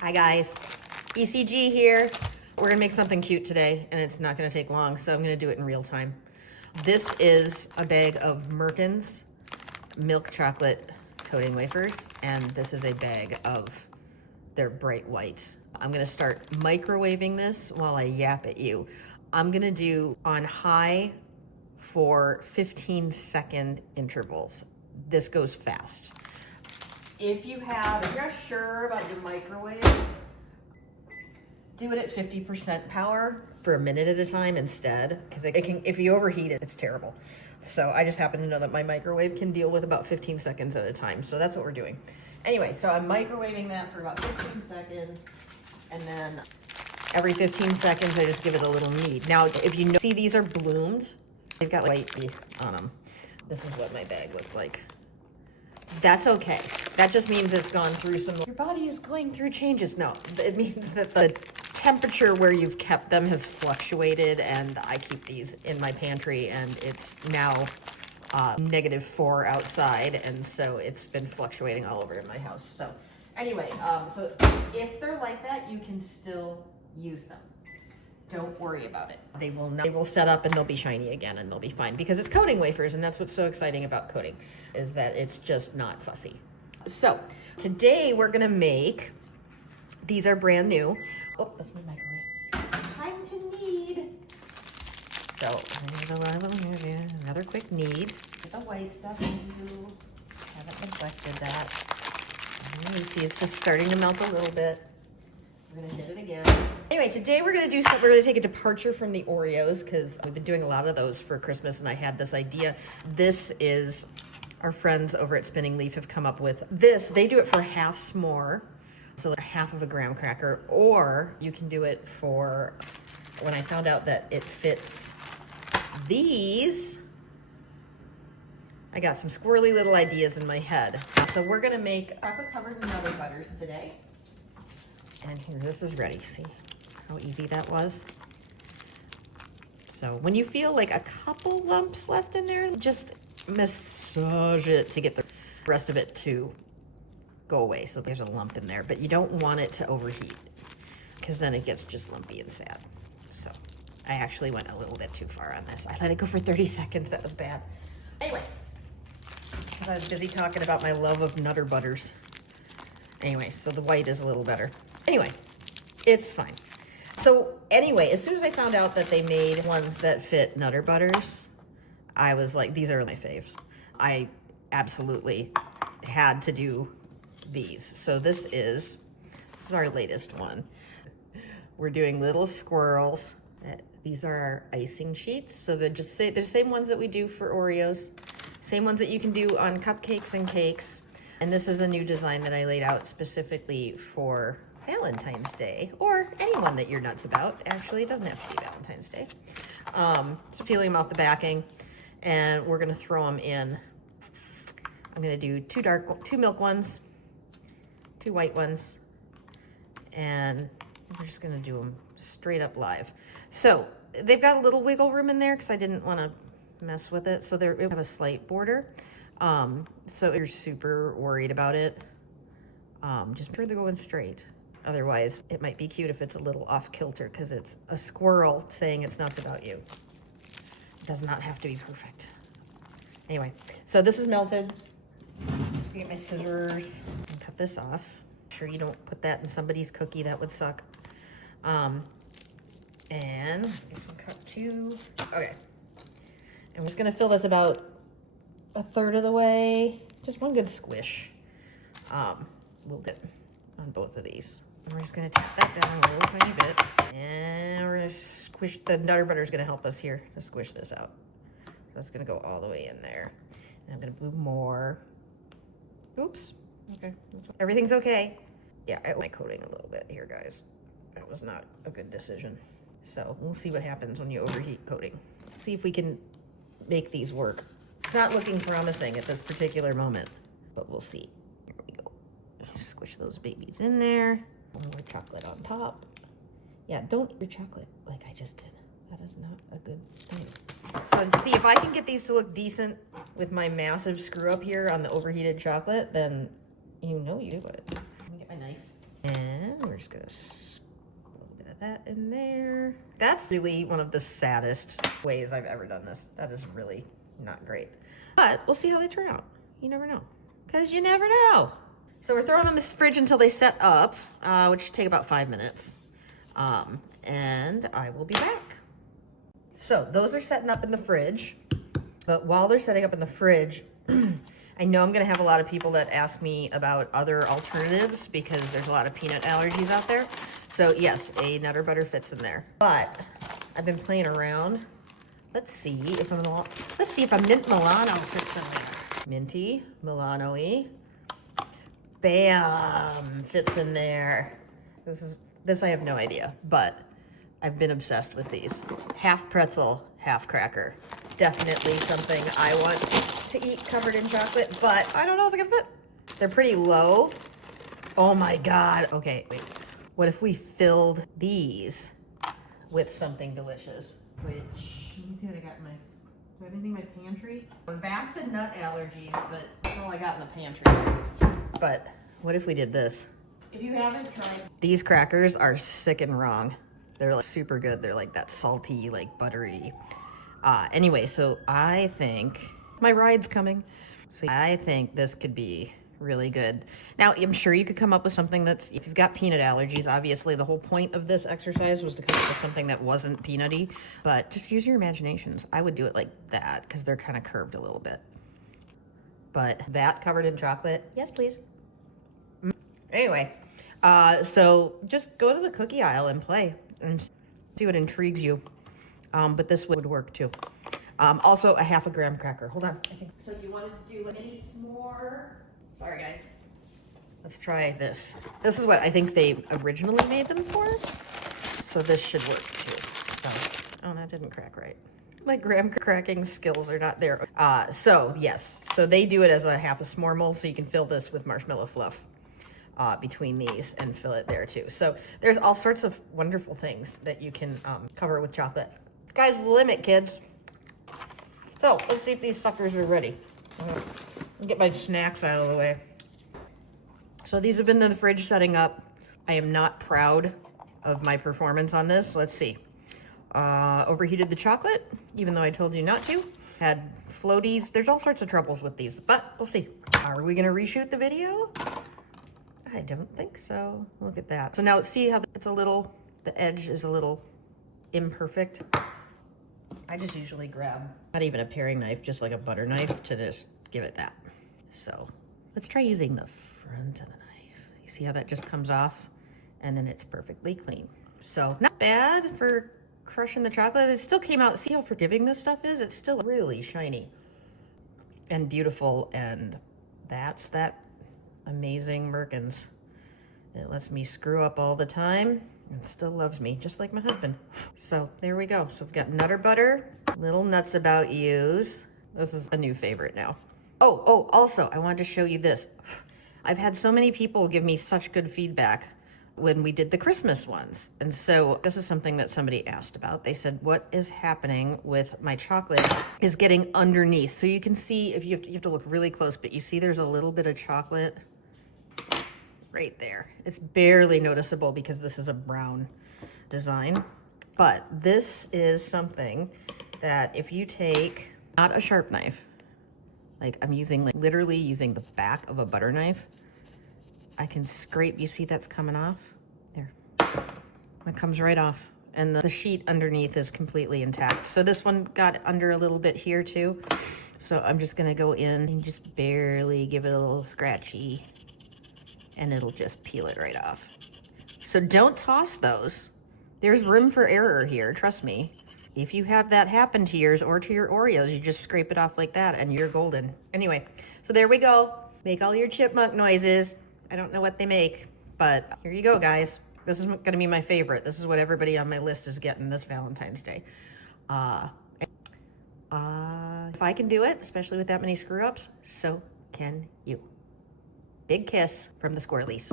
Hi guys, ECG here. We're gonna make something cute today and it's not gonna take long, so I'm gonna do it in real time. This is a bag of Merkin's milk chocolate coating wafers, and this is a bag of their bright white. I'm gonna start microwaving this while I yap at you. I'm gonna do on high for 15-second intervals. This goes fast. If you're not sure about your microwave, do it at 50% power for a minute at a time instead, because it can, if you overheat it, it's terrible. So I just happen to know that my microwave can deal with about 15 seconds at a time. So that's what we're doing. Anyway, so I'm microwaving that for about 15 seconds. And then every 15 seconds, I just give it a little knead. Now, if you see these are bloomed, they've got white on them. This is what my bag looked like. That's okay. That just means it's gone through some, your body is going through changes. No, it means that the temperature where you've kept them has fluctuated, and I keep these in my pantry, and it's now -4 outside, and so it's been fluctuating all over in my house. So anyway, so if they're like that, you can still use them. Don't worry about it. They will set up and they'll be shiny again and they'll be fine, because it's coating wafers, and that's what's so exciting about coating, is that it's just not fussy. So today we're gonna make, these are brand new. Oh, that's my microwave. Time to knead. So another quick knead. Get the white stuff in. Haven't neglected that. You see it's just starting to melt a little bit. We're gonna hit it again. Anyway, today we're gonna take a departure from the Oreos, because we've been doing a lot of those for Christmas, and I had this idea. This is, our friends over at Spinning Leaf have come up with this. They do it for half s'more, so like half of a graham cracker, or you can do it for, when I found out that it fits these, I got some squirrely little ideas in my head. So we're gonna make chocolate covered nutter butters today. And here, this is ready. See how easy that was? So when you feel like a couple lumps left in there, just massage it to get the rest of it to go away. So there's a lump in there, but you don't want it to overheat, because then it gets just lumpy and sad. So I actually went a little bit too far on this. I let it go for 30 seconds. That was bad. Anyway, because I was busy talking about my love of nutter butters. Anyway, so the white is a little better. Anyway, it's fine. So anyway, as soon as I found out that they made ones that fit nutter butters, I was like, these are my faves. I absolutely had to do these. So this is our latest one. We're doing little squirrels. These are our icing sheets. So they're the same ones that we do for Oreos, same ones that you can do on cupcakes and cakes. And this is a new design that I laid out specifically for Valentine's Day, or anyone that you're nuts about. Actually, it doesn't have to be Valentine's Day. So peeling them off the backing, and we're gonna throw them in. I'm gonna do two milk ones, 2 white ones, and we're just gonna do them straight up live. So they've got a little wiggle room in there because I didn't want to mess with it. So they have a slight border. So if you're super worried about it, just make sure they're going straight. Otherwise, it might be cute if it's a little off kilter, because it's a squirrel saying it's nuts about you. It does not have to be perfect. Anyway, so this is melted. I'm just gonna get my scissors and cut this off. Make sure you don't put that in somebody's cookie. That would suck. And this one cut too. Okay. And we're just gonna fill this about 1/3 of the way. Just one good squish. We'll dip on both of these. And we're just gonna tap that down a little tiny bit. And we're gonna squish, the nutter butter is gonna help us here to squish this out. So that's gonna go all the way in there. And I'm gonna move more. Oops, okay, everything's okay. Yeah, I my coating a little bit here, guys. That was not a good decision. So we'll see what happens when you overheat coating. See if we can make these work. It's not looking promising at this particular moment, but we'll see. Here we go. Squish those babies in there. More chocolate on top. Yeah, don't eat your chocolate like I just did. That is not a good thing. So to see if I can get these to look decent with my massive screw up here on the overheated chocolate, then you know you do it. Let me get my knife. And we're just gonna a little bit of that in there. That's really one of the saddest ways I've ever done this. That is really not great. But we'll see how they turn out. You never know. Because you never know. So we're throwing them in this fridge until they set up, which should take about 5 minutes. And I will be back. So those are setting up in the fridge. But while they're setting up in the fridge, I know I'm gonna have a lot of people that ask me about other alternatives because there's a lot of peanut allergies out there. So yes, a Nutter Butter fits in there. But I've been playing around. Let's see if a Mint Milano fits in there. Minty, Milano-y. Bam, fits in there. This I have no idea, but I've been obsessed with these. Half pretzel, half cracker. Definitely something I want to eat covered in chocolate, but I don't know if it's gonna fit. They're pretty low. Oh my God. Okay, wait. What if we filled these with something delicious? Which, let me see what I got in my, do I have anything in my pantry? We're back to nut allergies, but that's all I got in the pantry. But what if we did this? If you haven't tried, these crackers are sick and wrong. They're like super good. They're like that salty, like buttery. Anyway, so I think my ride's coming. So I think this could be really good. Now, I'm sure you could come up with something that's, if you've got peanut allergies, obviously the whole point of this exercise was to come up with something that wasn't peanutty, but just use your imaginations. I would do it like that because they're kind of curved a little bit. But that covered in chocolate, yes, please. Anyway, so just go to the cookie aisle and play and see what intrigues you. But this would work too. Also a half a graham cracker. Hold on. So if you wanted to do any s'more, sorry guys. Let's try this. This is what I think they originally made them for. So this should work too. So, oh, that didn't crack right. My graham cracking skills are not there. So yes, so they do it as a half a s'more mold, so you can fill this with marshmallow fluff between these and fill it there too. So there's all sorts of wonderful things that you can cover with chocolate. Sky's the limit, kids. So let's see if these suckers are ready. Get my snacks out of the way. So these have been in the fridge setting up. I am not proud of my performance on this. Let's see. Overheated the chocolate, even though I told you not to. Had floaties. There's all sorts of troubles with these, but we'll see. Are we gonna reshoot the video? I don't think so. Look at that. So now see how it's a little, the edge is a little imperfect. I just usually grab, not even a paring knife, just like a butter knife to just give it that. So let's try using the front of the knife. You see how that just comes off and then it's perfectly clean. So not bad for crushing the chocolate. It still came out, see how forgiving this stuff is? It's still really shiny and beautiful, and that's that amazing Merkins. It lets me screw up all the time and still loves me, just like my husband. So there we go. So we've got Nutter Butter, Little Nuts About Yous. This is a new favorite now. Oh, also, I wanted to show you this. I've had so many people give me such good feedback when we did the Christmas ones. And so this is something that somebody asked about. They said, what is happening with my chocolate is getting underneath. So you can see, if you have to look really close, but you see there's a little bit of chocolate right there. It's barely noticeable because this is a brown design. But this is something that if you take, not a sharp knife, like I'm using, like literally using the back of a butter knife, I can scrape, you see that's coming off? There, it comes right off. And the sheet underneath is completely intact. So this one got under a little bit here too. So I'm just gonna go in and just barely give it a little scratchy, and it'll just peel it right off. So don't toss those. There's room for error here, trust me. If you have that happen to yours or to your Oreos, you just scrape it off like that and you're golden. Anyway, so there we go. Make all your chipmunk noises. I don't know what they make, but here you go, guys. This is gonna be my favorite. This is what everybody on my list is getting this Valentine's Day. If I can do it, especially with that many screw-ups, so can you. Big kiss from the squirrelies.